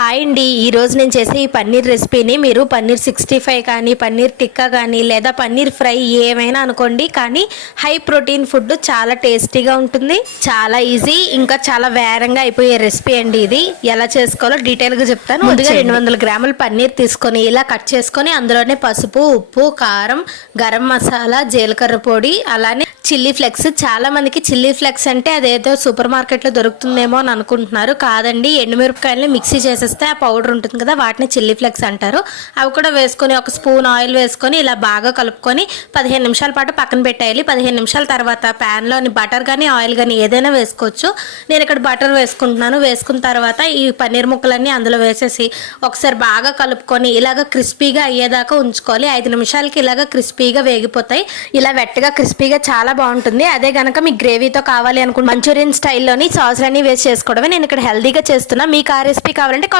Hi అండి, ఈరోజు నేను చేసే ఈ పన్నీర్ రెసిపీని మీరు పన్నీర్ 65 కానీ పన్నీర్ టిక్కా కానీ లేదా పన్నీర్ ఫ్రై ఏమైనా అనుకోండి, కానీ హై ప్రోటీన్ ఫుడ్ చాలా టేస్టీగా ఉంటుంది. చాలా ఈజీ, ఇంకా చాలా వేరంగా అయిపోయే రెసిపీ అండి. ఇది ఎలా చేసుకోవాలో డీటెయిల్గా చెప్తాను. ముందుగా 200 గ్రాముల పన్నీర్ తీసుకొని ఇలా కట్ చేసుకొని అందులోనే పసుపు, ఉప్పు, కారం, గరం మసాలా, జీలకర్ర పొడి, అలానే చిల్లీ ఫ్లెక్స్. చాలా మందికి చిల్లీ ఫ్లెక్స్ అంటే అదేదో సూపర్ మార్కెట్లో దొరుకుతుందేమో అని అనుకుంటున్నారు. కాదండి, ఎండుమిరపకాయలని మిక్సీ చేసేస్తే ఆ పౌడర్ ఉంటుంది కదా, వాటిని చిల్లీ ఫ్లెక్స్ అంటారు. అవి కూడా వేసుకొని ఒక స్పూన్ ఆయిల్ వేసుకొని ఇలా బాగా కలుపుకొని 15 నిమిషాల పాటు పక్కన పెట్టేయాలి. 15 నిమిషాల తర్వాత ప్యాన్లోని బటర్ కానీ ఆయిల్ కానీ ఏదైనా వేసుకోవచ్చు. నేను ఇక్కడ బటర్ వేసుకుంటున్నాను. వేసుకున్న తర్వాత ఈ పన్నీర్ ముక్కలన్నీ అందులో వేసేసి ఒకసారి బాగా కలుపుకొని ఇలాగ క్రిస్పీగా అయ్యేదాకా ఉంచుకోవాలి. 5 నిమిషాలకి ఇలాగ క్రిస్పీగా వేగిపోతాయి. ఇలా వెట్టగా క్రిస్పీగా చాలా బాగుంటుంది. అదే కనుక మీకు గ్రేవీతో కావాలి అనుకుంటే మంచూరియన్ స్టైల్లోని సాసులన్నీ వేసి చేసుకోవడమే. నేను ఇక్కడ హెల్దీగా చేస్తున్నా. మీకు ఆ రెసిపీ కావాలంటే